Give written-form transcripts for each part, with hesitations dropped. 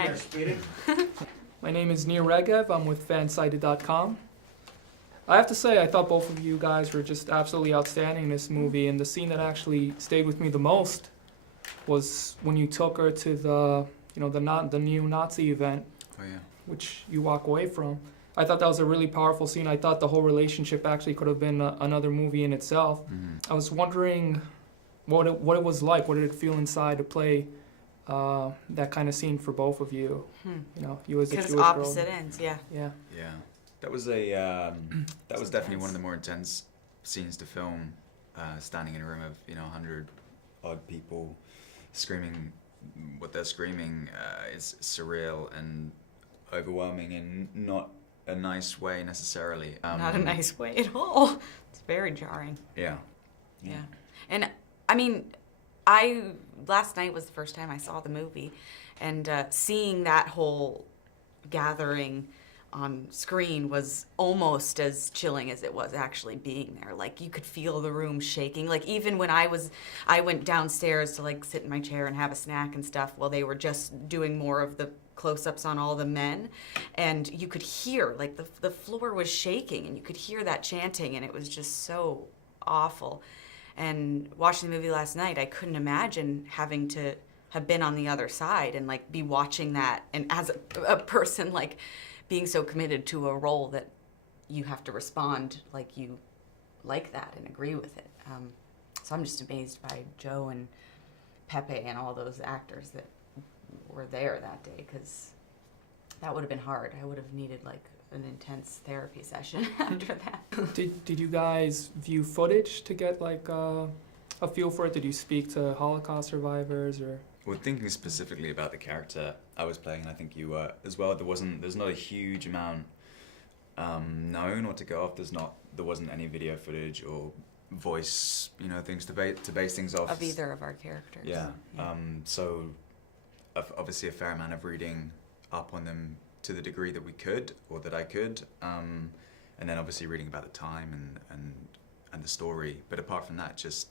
Hi. My name is Nir Regev. I'm with fansided.com. I have to say, I thought both of you guys were just absolutely outstanding in this movie, and the scene that actually stayed with me the most was when you took her to the, the neo-Nazi event, which you walk away from. I thought that was a really powerful scene. I thought the whole relationship actually could have been another movie in itself. I was wondering what it was like. What did it feel inside to play that kind of scene for both of you? You as a Jewish girl. Because opposite ends, yeah. Yeah. Yeah, that was definitely one of the more intense scenes to film. Standing in a room of 100 odd people, screaming what they're screaming is surreal and overwhelming in not a nice way necessarily. Not a nice way at all. It's very jarring. Yeah. Yeah. And I mean, last night was the first time I saw the movie, and seeing that whole gathering on screen was almost as chilling as it was actually being there. Like, you could feel the room shaking. Like, even when I went downstairs to like sit in my chair and have a snack and stuff while they were just doing more of the close-ups on all the men, and you could hear, like, the floor was shaking, and you could hear that chanting, and it was just so awful. And watching the movie last night, I couldn't imagine having to have been on the other side and like be watching that, and as a person like being so committed to a role that you have to respond like you like that and agree with it. So I'm just amazed by Joe and Pepe and all those actors that were there that day, because that would have been hard. I would have needed like an intense therapy session after that. Did you guys view footage to get like a feel for it? Did you speak to Holocaust survivors or? Well, thinking specifically about the character I was playing, and I think you were as well, there's not a huge amount known or to go off. There wasn't any video footage or voice, things to base things off. Of either of our characters. Yeah. So obviously a fair amount of reading up on them to the degree that we could, or that I could, and then obviously reading about the time and the story. But apart from that, just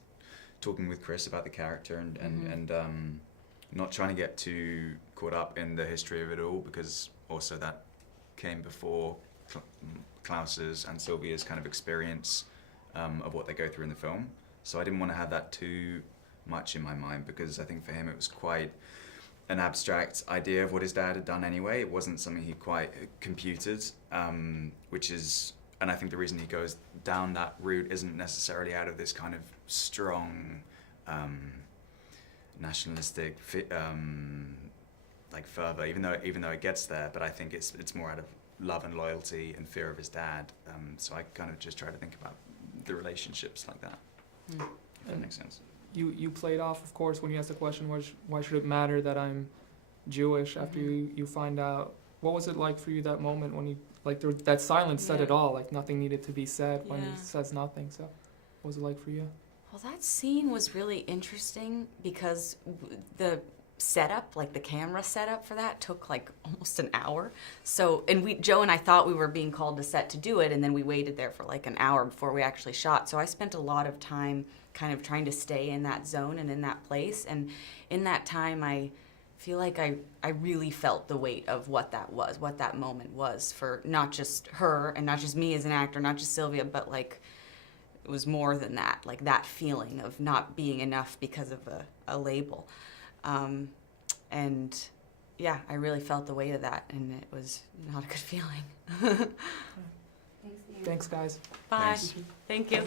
talking with Chris about the character and not trying to get too caught up in the history of it all, because also that came before Klaus's and Sylvia's kind of experience of what they go through in the film. So I didn't want to have that too much in my mind, because I think for him it was quite an abstract idea of what his dad had done anyway. It wasn't something he quite computed, which is, and I think the reason he goes down that route isn't necessarily out of this kind of strong nationalistic like fervor, even though it gets there, but I think it's more out of love and loyalty and fear of his dad. So I kind of just try to think about the relationships like that, if that makes sense. You played off, of course, when you asked the question, why should it matter that I'm Jewish after you find out? What was it like for you that moment when that silence said it all, like nothing needed to be said when he says nothing, so what was it like for you? Well, that scene was really interesting because the setup, like the camera setup for that, took like almost an hour. So, and Joe and I thought we were being called to set to do it, and then we waited there for like an hour before we actually shot. So I spent a lot of time kind of trying to stay in that zone and in that place. And in that time, I feel like I really felt the weight of what that was, what that moment was for not just her and not just me as an actor, not just Sylvia, but like it was more than that, like that feeling of not being enough because of a label. And yeah, I really felt the weight of that, and it was not a good feeling. Thanks, guys. Bye. Thanks. Thank you.